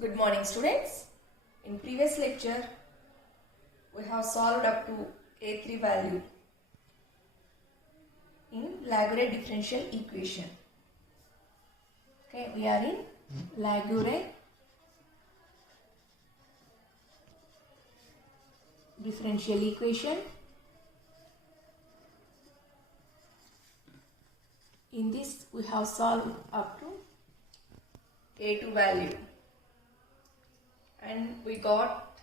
Good morning, students. In previous lecture, we have solved up to A3 value in Laguerre differential equation. Okay, we are in Laguerre differential equation. In this, we have solved up to A2 value. And we got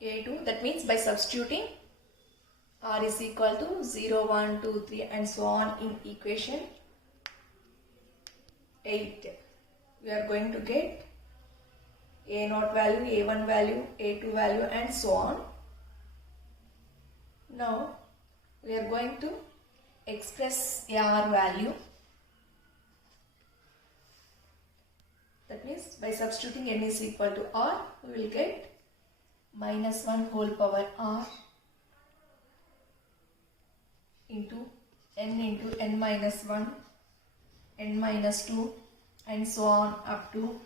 A2, that means by substituting R is equal to 0, 1, 2, 3 and so on in equation 8. We are going to get A0 value, A1 value, A2 value and so on. Now we are going to express AR value. That means by substituting n is equal to r, we will get minus 1 whole power r into n minus 1, n minus 2 and so on up to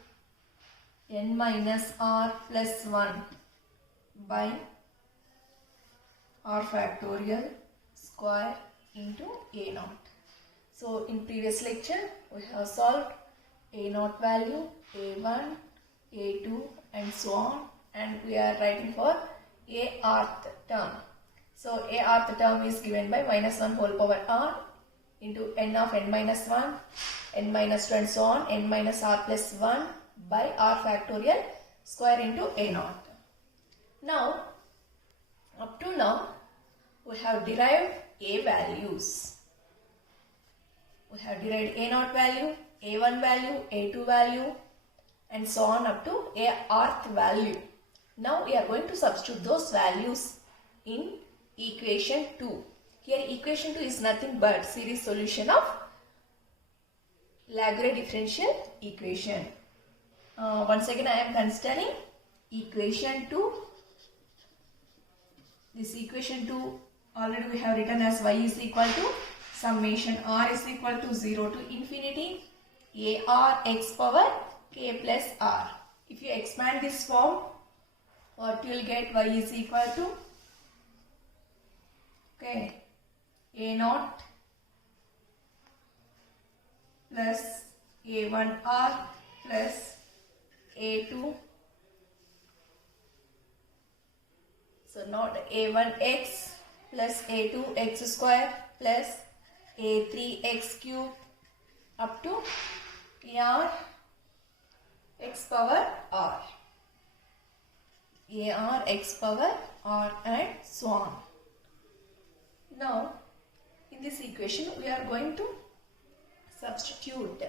n minus r plus 1 by r factorial square into a0. So in previous lecture we have solved a0 value, a1, a2 and so on, and we are writing for a rth term. So a rth term is given by minus 1 whole power r into n of n minus 1, n minus 2 and so on, n minus r plus 1 by r factorial square into a0. Now, up to now, we have derived a values. We have derived a0 value, a1 value, a2 value and so on up to a rth value. Now we are going to substitute those values in equation 2. Here equation 2 is nothing but series solution of Laguerre differential equation. Once again I am considering equation 2. This equation 2 already we have written as y is equal to summation r is equal to 0 to infinity ar x power k plus r. If you expand this form, what you will get, y is equal to a0 plus a1r plus a2, so not a1x plus a2x square plus a3x cube up to ar x power r, ar x power r and so on. Now in this equation we are going to substitute.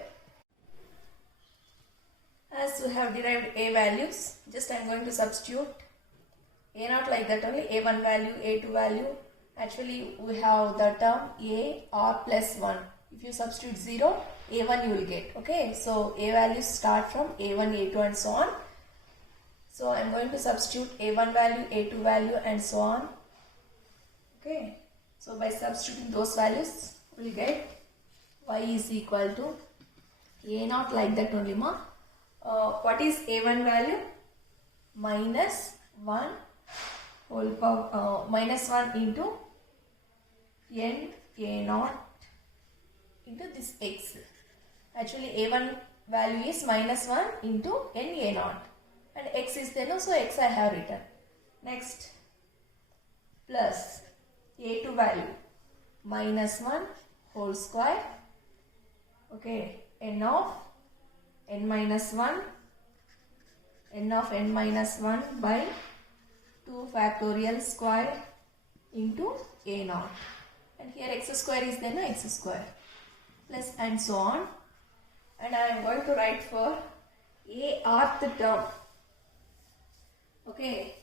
As we have derived a values, just I am going to substitute a0 like that only, a1 value, a2 value. Actually we have the term a r plus 1. If you substitute 0, a1 you will get. Okay, so a values start from a1, a2 and so on. So I am going to substitute a1 value, a2 value and so on. Okay, so by substituting those values we will get y is equal to a0 like that only ma. What is a1 value? Minus 1 whole power minus 1 into n a0 into this x. Actually a1 value is minus 1 into n a0 and x is there, no? So x I have written. Next plus a2 value minus 1 whole square, okay, n of n minus 1, n of n minus 1 by 2 factorial square into a0, and here x square is there, no? X square plus and so on, and I am going to write for a rth term. Okay,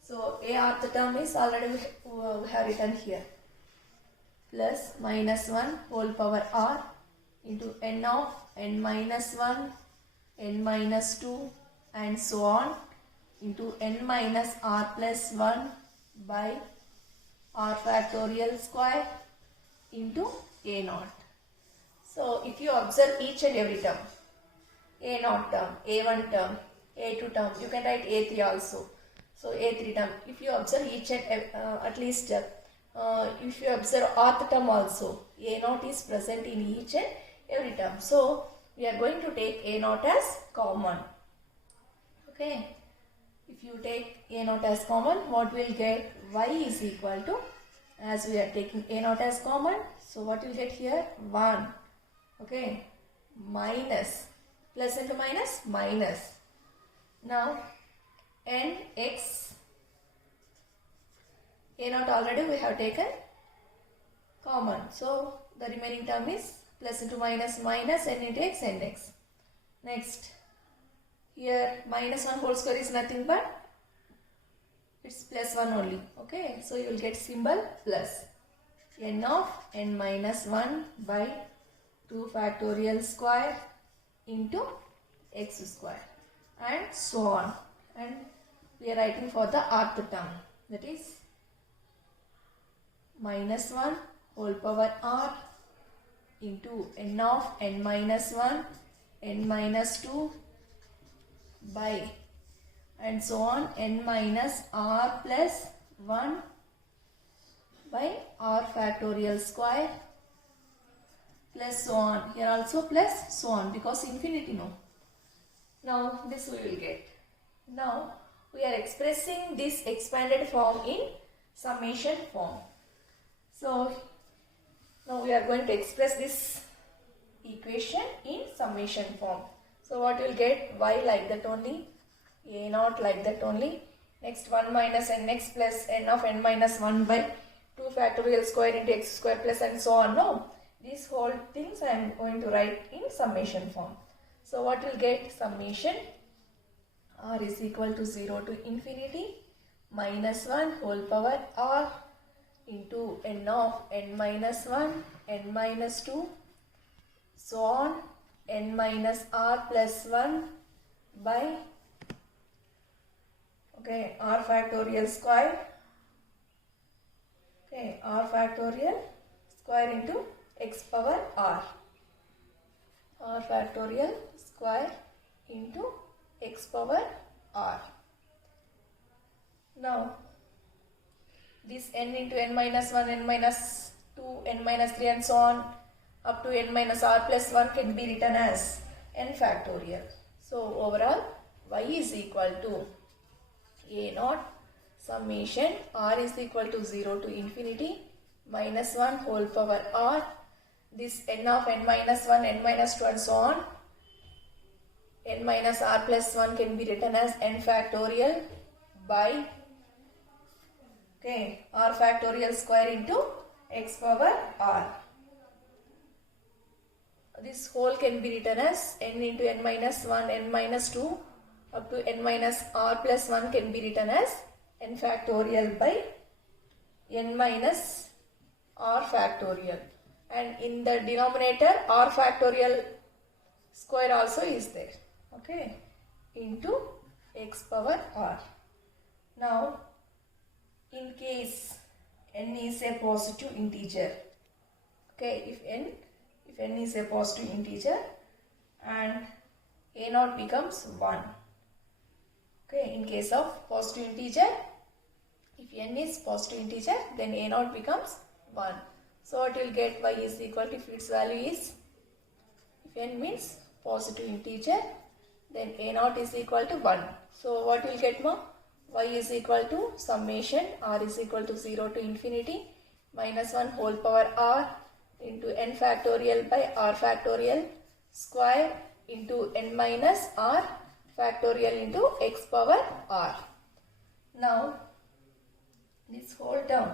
so a rth term is already we have written here, plus minus 1 whole power r into n of n minus 1, n minus 2 and so on into n minus r plus 1 by r factorial square into a0. So if you observe each and every term, a naught term, a1 term, a2 term. You can write a3 also. So a3 term. If you observe each and at least if you observe rth term also, a naught is present in each and every term. So we are going to take a naught as common. Okay. If you take a naught as common, what will get? Y is equal to, as we are taking a naught as common, so what will get here? 1. Okay. Minus. Plus into minus? Minus. Now n x, a naught already we have taken common. So the remaining term is plus into minus minus n into x n x. Next, here minus 1 whole square is nothing but it's plus 1 only. Okay, so you will get symbol plus n of n minus 1 by 2 factorial square into x square and so on. And we are writing for the rth term, that is minus 1 whole power r into n of n minus 1 n minus 2 by and so on n minus r plus 1 by r factorial square plus so on. Here also plus so on because infinity no. Now this we will get. Now we are expressing this expanded form in summation form. So now we are going to express this equation in summation form. So what you will get? Y like that only, a naught like that only. Next 1 minus n x plus n of n minus 1 by 2 factorial square into x square plus and so on. No, these whole things I am going to write in summation form. So what will get? Summation r is equal to 0 to infinity minus 1 whole power r into n of n minus 1 n minus 2 so on n minus r plus 1 by r factorial square, r factorial square into x power r factorial square into x power r. Now this n into n minus 1, n minus 2, n minus 3 and so on up to n minus r plus 1 can be written as n factorial. So overall y is equal to a naught summation r is equal to 0 to infinity minus 1 whole power r, this n of n minus 1, n minus 2 and so on, n minus r plus 1 can be written as n factorial by r factorial square into x power r. This whole can be written as n into n minus 1, n minus 2 up to n minus r plus 1 can be written as n factorial by n minus r factorial, and in the denominator r factorial square also is there, into x power r. Now in case n is a positive integer, if n is a positive integer and a naught becomes 1, in case of positive integer, if n is positive integer then a naught becomes 1. So what you will get? Y is equal to, if its value is, if n means positive integer, then a naught is equal to 1. So what you will get more? Y is equal to summation r is equal to 0 to infinity minus 1 whole power r into n factorial by r factorial square into n minus r factorial into x power r. Now this whole term,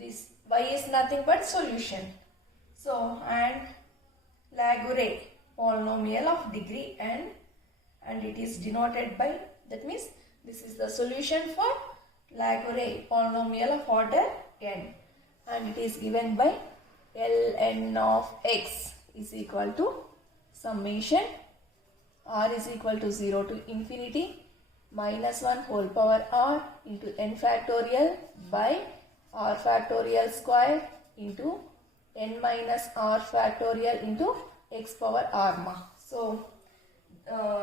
this y is nothing but solution. So, and Laguerre polynomial of degree n, and it is denoted by, that means this is the solution for Laguerre polynomial of order n, and it is given by Ln of x is equal to summation r is equal to 0 to infinity minus 1 whole power r into n factorial by r factorial square into n minus r factorial into x power r. So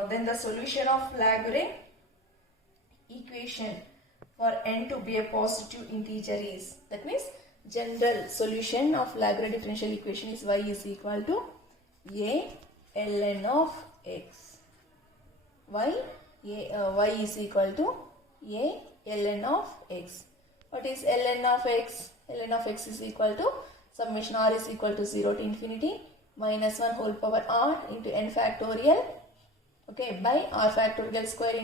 then the solution of Lagrange equation for n to be a positive integer is, that means general solution of Lagrange differential equation is y is equal to a ln of x. Y is equal to a ln of x. What is ln of x? Ln of x is equal to summation r is equal to 0 to infinity minus 1 whole power r into n factorial, okay, by r factorial square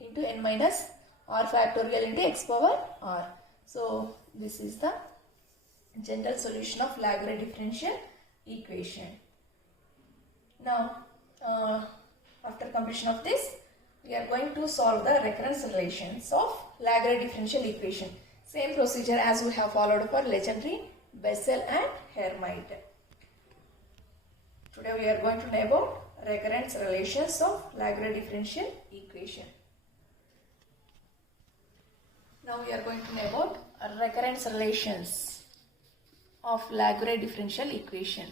into n minus r factorial into x power r. So this is the general solution of Lagrange differential equation. Now after completion of this, we are going to solve the recurrence relations of Lagrange differential equation. Same procedure as we have followed for Legendre, Bessel and Hermite. Today we are going to know about recurrence relations of Lagrange differential equation. Now we are going to know about recurrence relations of Lagrange differential equation.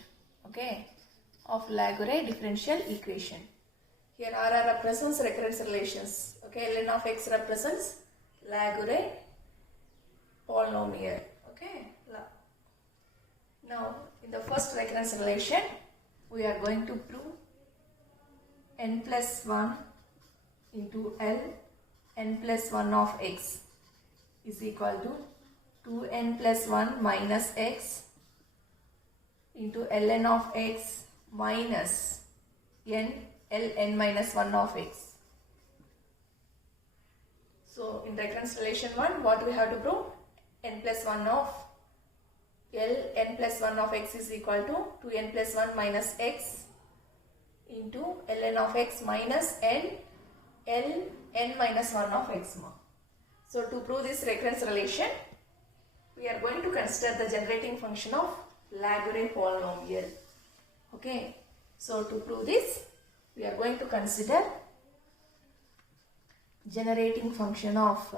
Okay, of Lagrange differential equation. Here R represents recurrence relations. Okay, ln of x represents Lagrange polynomial. Okay. Now in the first recurrence relation, we are going to prove n plus 1 into L n plus 1 of x is equal to 2n plus 1 minus x into ln of x minus ln minus 1 of x. So in recurrence relation 1, what we have to prove? N plus 1 of ln plus 1 of x is equal to 2n plus 1 minus x into ln of x minus ln minus 1 of x. So to prove this recurrence relation, we are going to consider the generating function of Lagrange polynomial. Okay. So to prove this, we are going to consider generating function of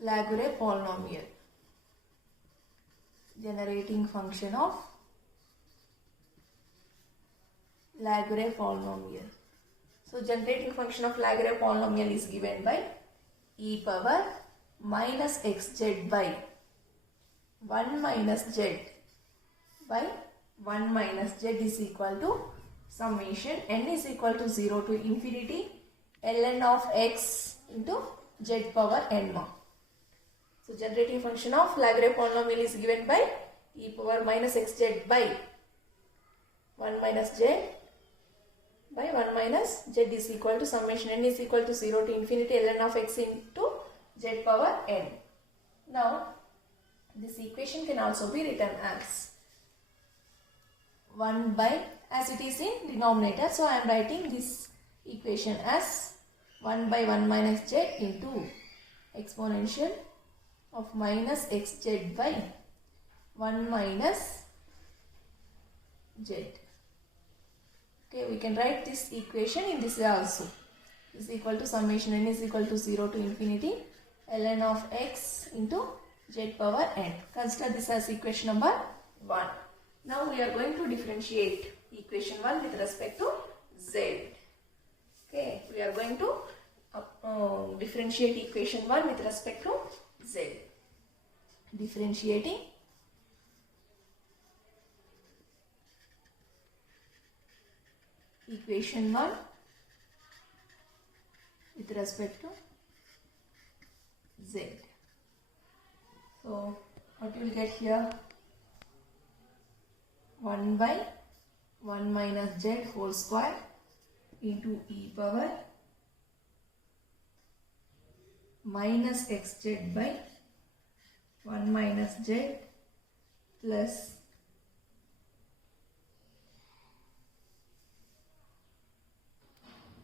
Lagrange polynomial. Generating function of Lagrange polynomial. So generating function of Lagrange polynomial is given by e power minus xz by 1 minus z by 1 minus z is equal to summation n is equal to 0 to infinity ln of x into z power n. So generating function of Lagrange polynomial is given by e power minus xz by 1 minus z by 1 minus z is equal to summation n is equal to 0 to infinity ln of x into z power n. Now this equation can also be written as 1 by, as it is in denominator, so I am writing this equation as 1 by 1 minus z into exponential of minus xz by 1 minus z. Okay, we can write this equation in this way also. This is equal to summation n is equal to 0 to infinity ln of x into z power n. Consider this as equation number 1. Now we are going to differentiate equation 1 with respect to z. Okay, we are going to differentiate equation 1 with respect to z. Differentiating equation 1 with respect to z. So what you will get here? 1 by 1 minus z whole square into e power minus xz by 1 minus z plus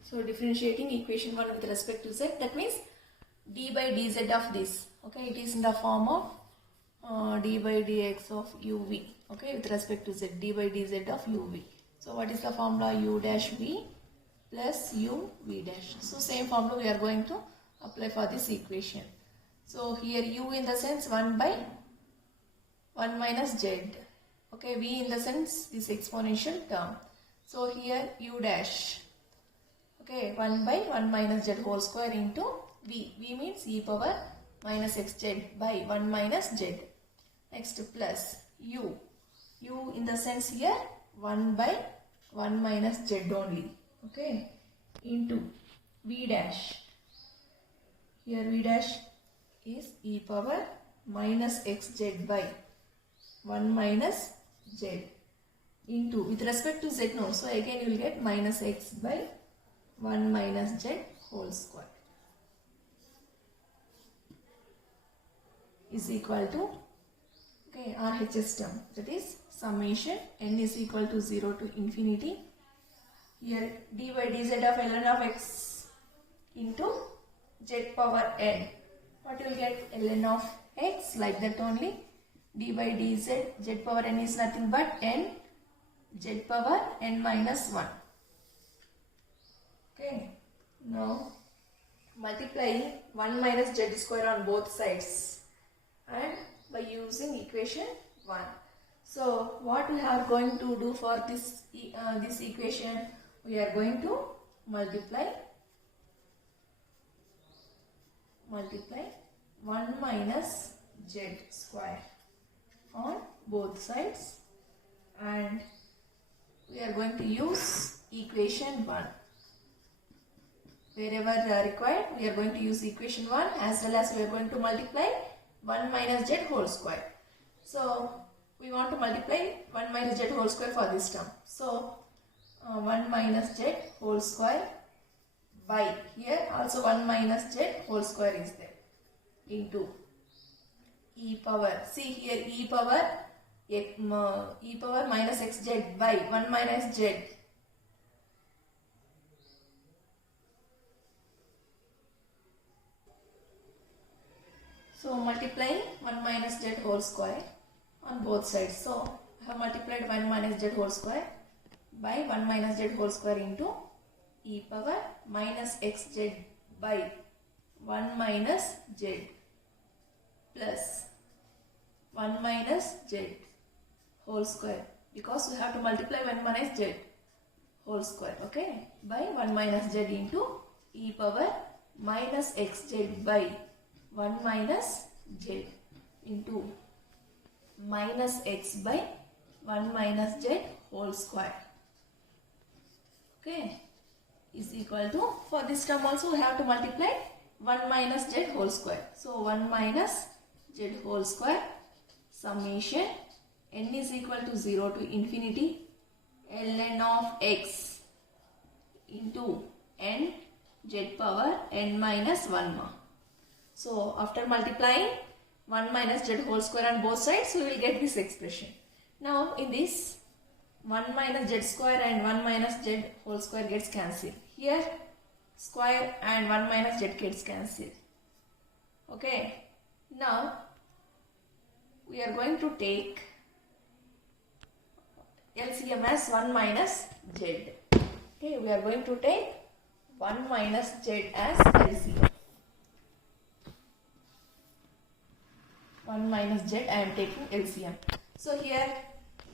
so differentiating equation 1 with respect to z, that means d by dz of this. Okay, it is in the form of d by dx of uv. Okay, with respect to z, d by dz of uv. So what is the formula? U dash v plus uv dash. So same formula we are going to apply for this equation. So here u in the sense 1 by 1 minus z. Okay, v in the sense this exponential term. So here u dash. Okay, 1 by 1 minus z whole square into v. V means e power minus xz by 1 minus z. Next plus u. U in the sense here 1 by 1 minus z only. Okay, into v dash. Here v dash is e power minus xz by 1 minus z into, with respect to z no, so again you will get minus x by 1 minus z whole square is equal to, okay, RHS term, that is summation n is equal to 0 to infinity. Here dy dz of ln of x into z power n. What you will get? Ln of x, like that only. D by dz, z power n is nothing but n, z power n minus 1. Okay, now multiplying 1 minus z square on both sides and by using equation 1. So what we are going to do for this equation, we are going to multiply 1 minus z square on both sides, and we are going to use equation 1. Wherever required, we are going to use equation 1, as well as we are going to multiply 1 minus z whole square. So we want to multiply 1 minus z whole square for this term. So 1 minus z whole square by, here also 1 minus z whole square is there, into e power, see here e power minus xz by 1 minus z. So multiplying 1 minus z whole square on both sides. So I have multiplied 1 minus z whole square by 1 minus z whole square into e power minus xz by 1 minus z plus 1 minus z whole square, because we have to multiply 1 minus z whole square, okay, by 1 minus z into e power minus xz by 1 minus z into minus x by 1 minus z whole square, okay, is equal to, for this term also we have to multiply 1 minus z whole square. So 1 minus z whole square summation n is equal to 0 to infinity ln of x into n z power n minus 1. So after multiplying 1 minus z whole square on both sides, we will get this expression. Now in this 1 minus z square and 1 minus z whole square gets cancelled. Here square and 1 minus z gets cancelled. Okay. Now we are going to take LCM as 1 minus z. Okay, we are going to take 1 minus z as LCM. 1 minus z I am taking LCM. So here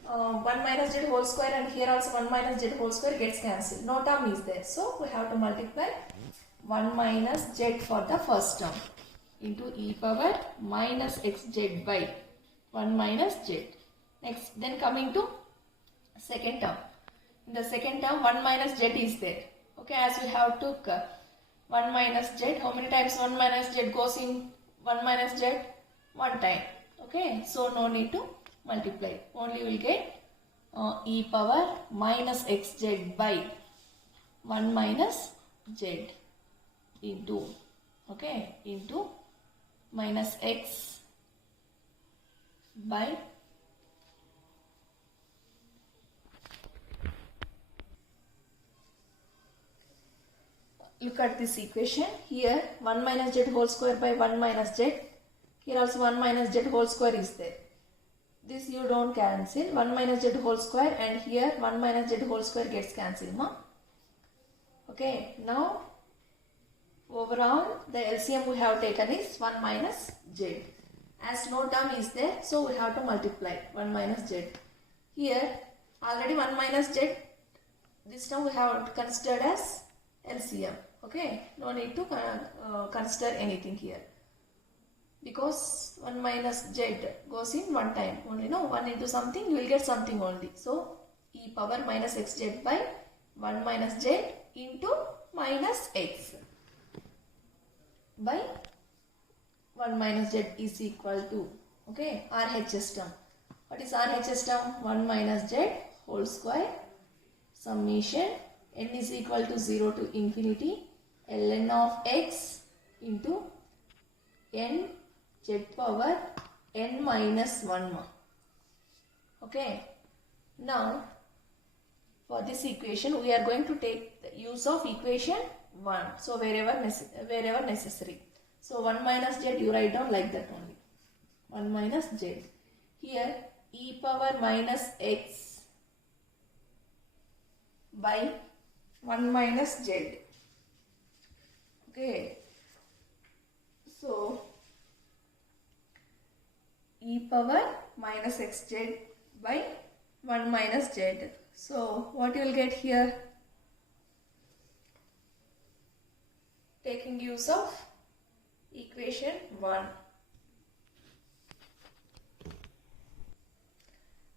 1 minus z whole square and here also 1 minus z whole square gets cancelled. No term is there. So we have to multiply 1 minus z for the first term into e power minus xz by 1 minus z. Next, then coming to second term. In the second term 1 minus z is there. Okay, as we have took 1 minus z, how many times 1 minus z goes in 1 minus z? One time. Okay, so no need to multiply. Only will get e power minus xz by 1 minus z into, okay, into minus x by look at this equation. Here 1 minus z whole square by 1 minus z. Here also 1 minus z whole square is there. This you don't cancel. 1 minus z whole square and here 1 minus z whole square gets cancelled. No? Okay. Now overall the LCM we have taken is 1 minus z. As no term is there, so we have to multiply 1 minus z. Here already 1 minus z this term we have considered as LCM. Okay, no need to consider anything here, because 1 minus z goes in one time only. No, 1 into something, you will get something only. So e power minus xz by 1 minus z into minus x by 1 minus z is equal to, okay, RHS term. What is RHS term? 1 minus z whole square summation n is equal to 0 to infinity ln of x into n z power n minus 1. Okay. Now, for this equation, we are going to take the use of equation 1. So, wherever necessary. So, 1 minus z you write down like that only. 1 minus z. Here, e power minus x by 1 minus z. Okay. So, e power minus xz by 1 minus z. So, what you will get here? Taking use of equation 1.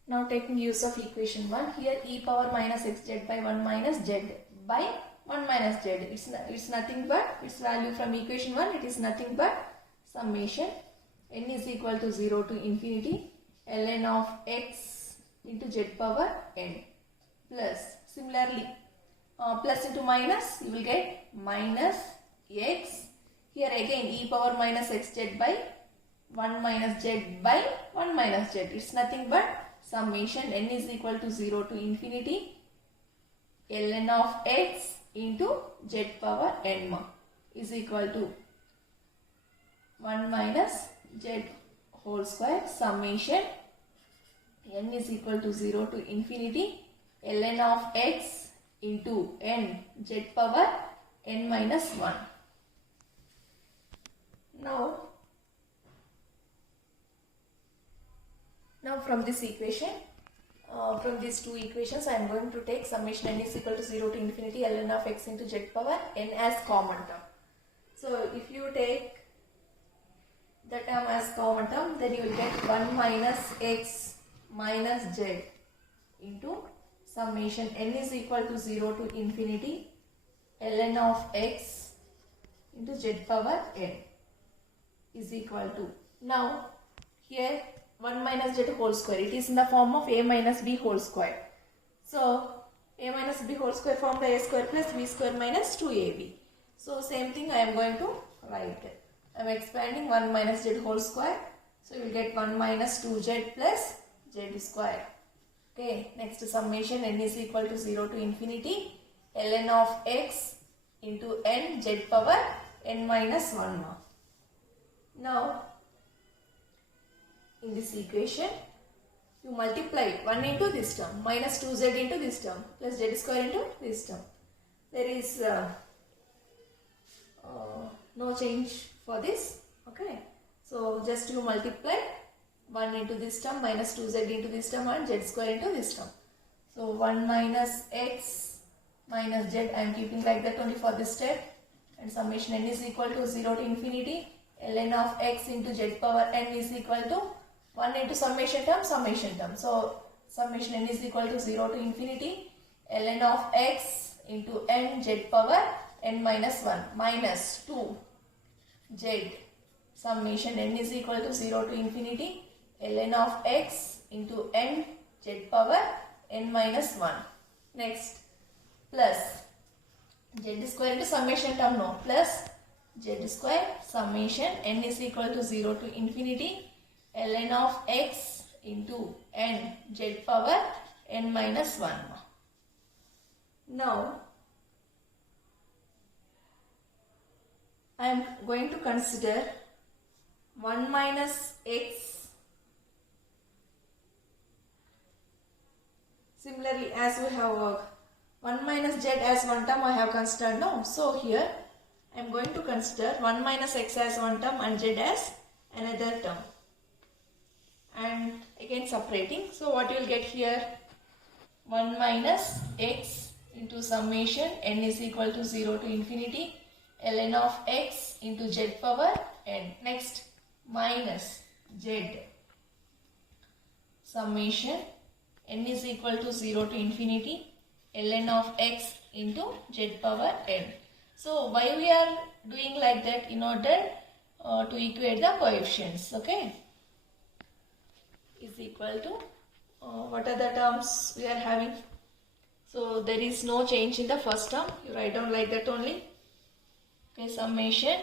Now, taking use of equation 1, here e power minus xz by 1 minus z by 1 minus z. It's nothing but, its value from equation 1, it is nothing but summation n is equal to 0 to infinity ln of x into z power n plus, similarly, plus into minus, you will get minus x. Here again e power minus xz by 1 minus z by 1 minus z. It's nothing but summation n is equal to 0 to infinity ln of x into z power n is equal to 1 minus z whole square summation n is equal to 0 to infinity ln of x into n z power n minus 1. Now from this equation, from these two equations, I am going to take summation n is equal to 0 to infinity ln of x into z power n as common term. So if you take the term as common term, then you will get 1 minus x minus z into summation n is equal to 0 to infinity ln of x into z power n is equal to, now here 1 minus z whole square, it is in the form of a minus b whole square. So a minus b whole square formed by a square plus b square minus 2ab. So same thing I am going to write. I am expanding 1 minus z whole square. So you will get 1 minus 2z plus z square. Okay, next summation n is equal to 0 to infinity ln of x into n z power n minus 1. Now, in this equation, you multiply 1 into this term, minus 2z into this term, plus z square into this term. There is no change for this. Okay, so just you multiply 1 into this term, minus 2z into this term, and z square into this term. So 1 minus x minus z, I am keeping like that only for this step, and summation n is equal to 0 to infinity ln of x into z power n is equal to 1 into summation term. So summation n is equal to 0 to infinity ln of x into n z power n minus 1 minus 2 z summation n is equal to 0 to infinity ln of x into n z power n minus 1. Next, plus z square into summation term, no, plus z square summation n is equal to 0 to infinity ln of x into n z power n minus 1. Now, I am going to consider 1 minus x. Similarly, as we have 1 minus z as one term I have considered, no. So here I am going to consider 1 minus x as one term and z as another term, and again separating. So what you will get here, 1 minus x into summation n is equal to 0 to infinity ln of x into z power n. Next, minus z summation n is equal to 0 to infinity ln of x into z power n. So why we are doing like that? In order to equate the coefficients. Okay, is equal to what are the terms we are having? So there is no change in the first term. You write down like that only. Okay, summation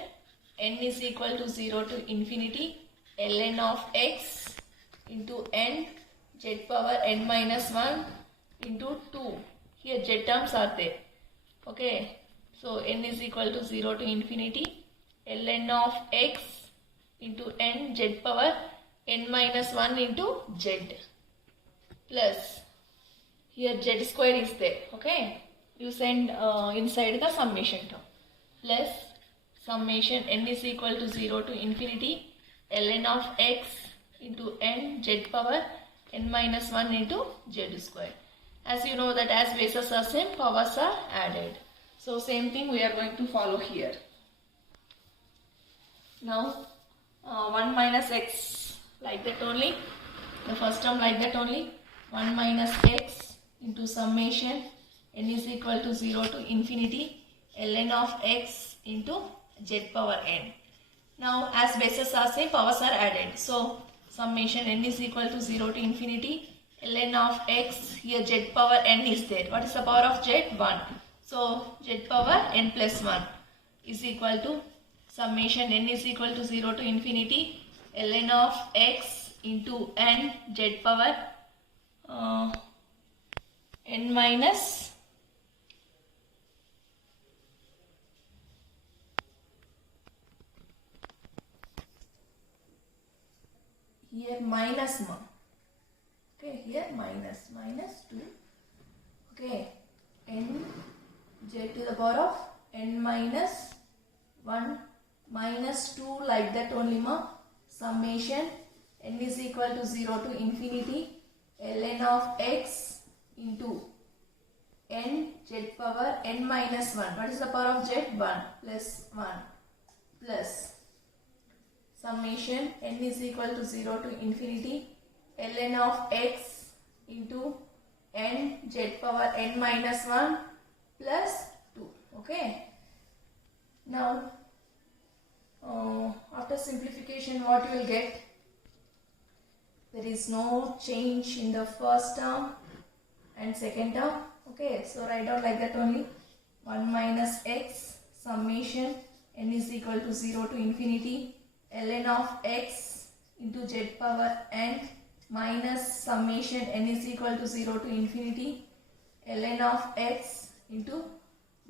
n is equal to 0 to infinity ln of x into n z power n minus 1 into 2. Here z terms are there. Okay, so n is equal to 0 to infinity ln of x into n z power n minus 1 into z plus here z square is there. Okay, you send inside the summation term plus summation n is equal to 0 to infinity ln of x into n z power n minus 1 into z square. As you know that as bases are same, powers are added. So same thing we are going to follow here. Now 1 minus x like that only. The first term like that only. 1 minus x into summation n is equal to 0 to infinity ln of x into z power n. Now as bases are same, powers are added. So summation n is equal to 0 to infinity ln of x, here z power n is there. What is the power of z? 1. So z power n plus 1 is equal to summation n is equal to 0 to infinity ln of x into n z power n minus here minus 1. Okay, here minus 2. Okay, n z to the power of n minus 1 minus 2 like that only ma. Summation n is equal to 0 to infinity ln of x into n z power n minus 1. What is the power of z? 1 plus 1 plus summation n is equal to 0 to infinity ln of x into n z power n minus 1 plus 2. Okay. Now after simplification what you will get? There is no change in the first term and second term. Okay, so write down like that only. 1 minus x summation n is equal to 0 to infinity ln of x into z power n minus summation n is equal to 0 to infinity ln of x into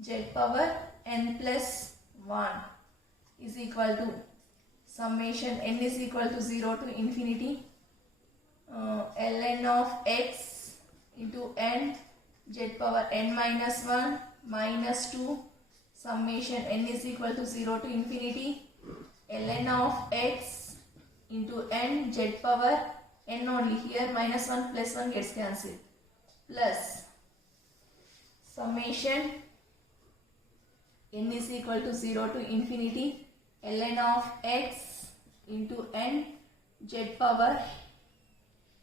z power n plus 1 is equal to summation n is equal to 0 to infinity ln of x into n z power n minus 1 minus 2 summation n is equal to 0 to infinity ln of x into n z power n only, here minus 1 plus 1 gets cancelled, plus summation n is equal to 0 to infinity ln of x into n z power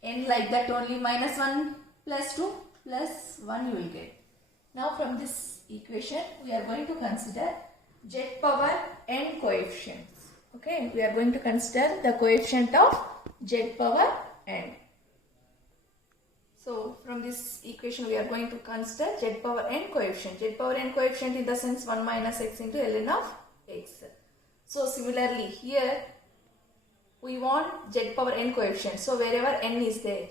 n like that only, minus 1 plus 2 plus 1 you will get. Now from this equation we are going to consider z power n coefficients. Okay, we are going to consider the coefficient of z power n. So from this equation we are going to consider z power n coefficient. Z power n coefficient in the sense 1 minus x into ln of x. So similarly here we want z power n coefficient. So wherever n is there,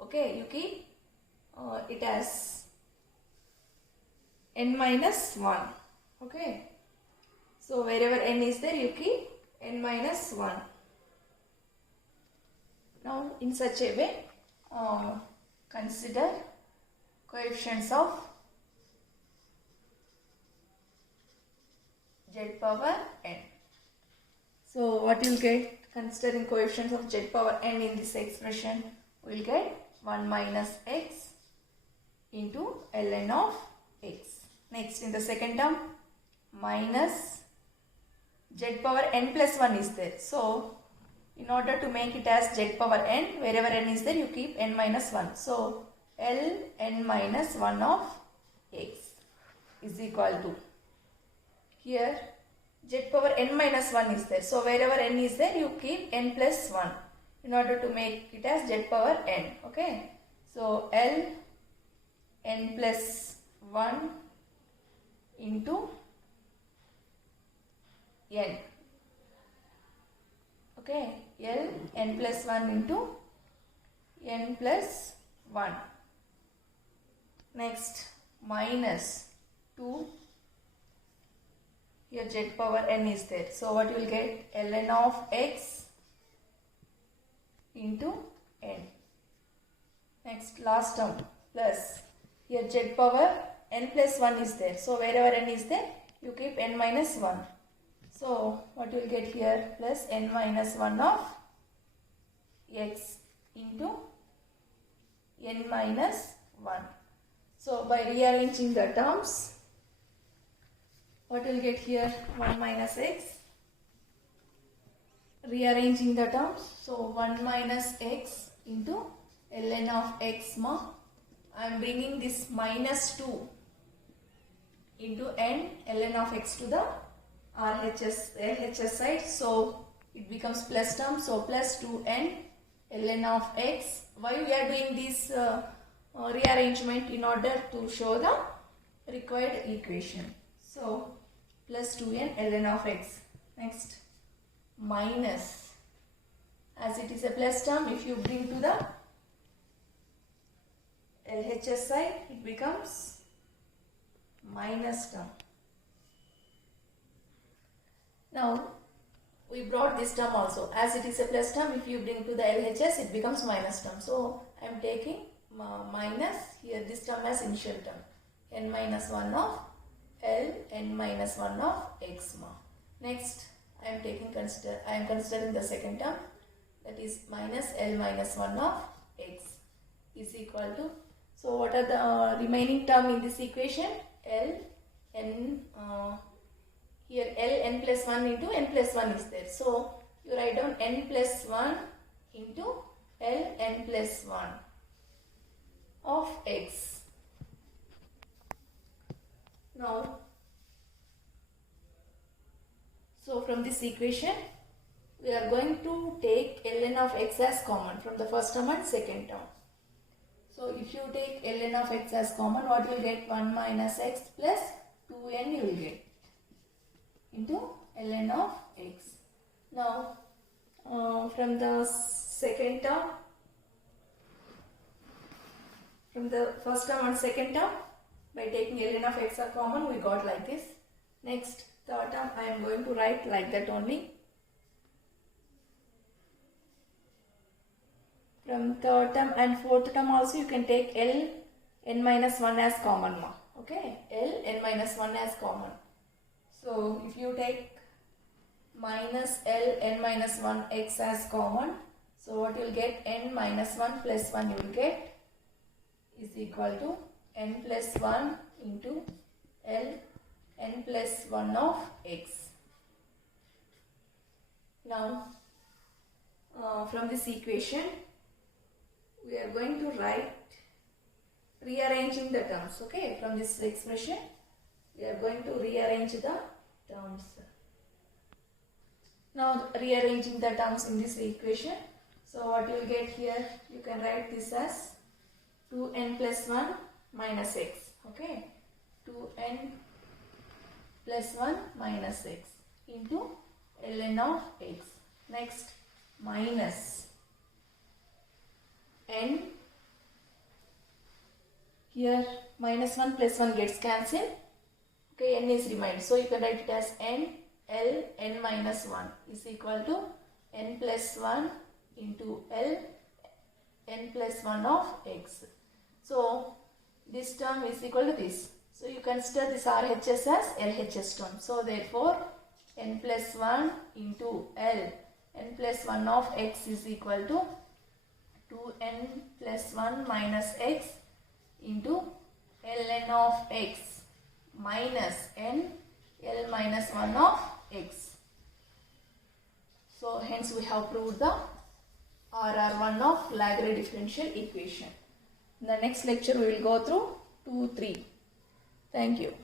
okay, you keep it as n minus 1. Okay, so wherever n is there you keep n minus 1. Now in such a way consider coefficients of z power n. So what you will get considering coefficients of z power n in this expression? We will get 1 minus x into ln of x. Next, in the second term, minus z power n plus 1 is there. So, in order to make it as z power n, wherever n is there, you keep n minus 1. So, ln minus 1 of x is equal to, here z power n minus 1 is there. So, wherever n is there, you keep n plus 1 in order to make it as z power n. Okay. So, L n plus 1 into n. Okay. L n plus 1 into n plus 1. Next, minus 2. Here z power n is there. So, what you will get? Ln of x into n. Next, last term, plus, here z power n plus 1 is there. So, wherever n is there, you keep n minus 1. So, what you will get here? Plus n minus 1 of x into n minus 1. So, by rearranging the terms, what will get here? 1 minus x. Rearranging the terms. So, 1 minus x into ln of x ma. I am bringing this minus 2 into n ln of x to the LHS side. So, it becomes plus term. So, plus 2n ln of x. Why we are doing this rearrangement? In order to show the required equation. So, plus 2n ln of x. Next, minus, as it is a plus term, if you bring to the LHS side, it becomes minus term. Now, we brought this term also. As it is a plus term, if you bring to the LHS, it becomes minus term. So, I am taking minus, here this term as initial term, n minus 1 of L n minus 1 of x ma. Next, I am considering the second term, that is minus L minus 1 of x is equal to, so what are the remaining term in this equation? L n, here L n plus 1 into n plus 1 is there. So, you write down n plus 1 into L n plus 1 of x. Now, so from this equation, we are going to take ln of x as common from the first term and second term. So, if you take ln of x as common, what you will get? 1 minus x plus 2n you will get into ln of x. Now, from the second term, from the first term and second term, by taking ln of x are common, we got like this. Next, third term, I am going to write like that only. From third term and fourth term also, you can take L n minus 1 as common. Okay, L n minus 1 as common. So, if you take minus L n minus 1 x as common, so what you will get? N minus 1 plus 1 you will get is equal to n plus 1 into L n plus 1 of x. Now, from this equation, we are going to write rearranging the terms. Okay, from this expression, we are going to rearrange the terms. Now, rearranging the terms in this equation, so what you will get here, you can write this as 2n plus 1 minus x. Okay, 2n plus 1 minus x into ln of x. Next, minus n, here minus 1 plus 1 gets cancelled. Okay, n is remained. So, you can write it as n L n minus 1 is equal to n plus 1 into L n plus 1 of x. So, this term is equal to this. So, you consider this RHS as LHS term. So, therefore, n plus 1 into L n plus 1 of x is equal to 2n plus 1 minus x into ln of x minus n L minus 1 of x. So hence we have proved the RR1 of Lagrange differential equation. In the next lecture we will go through 2, 3. Thank you.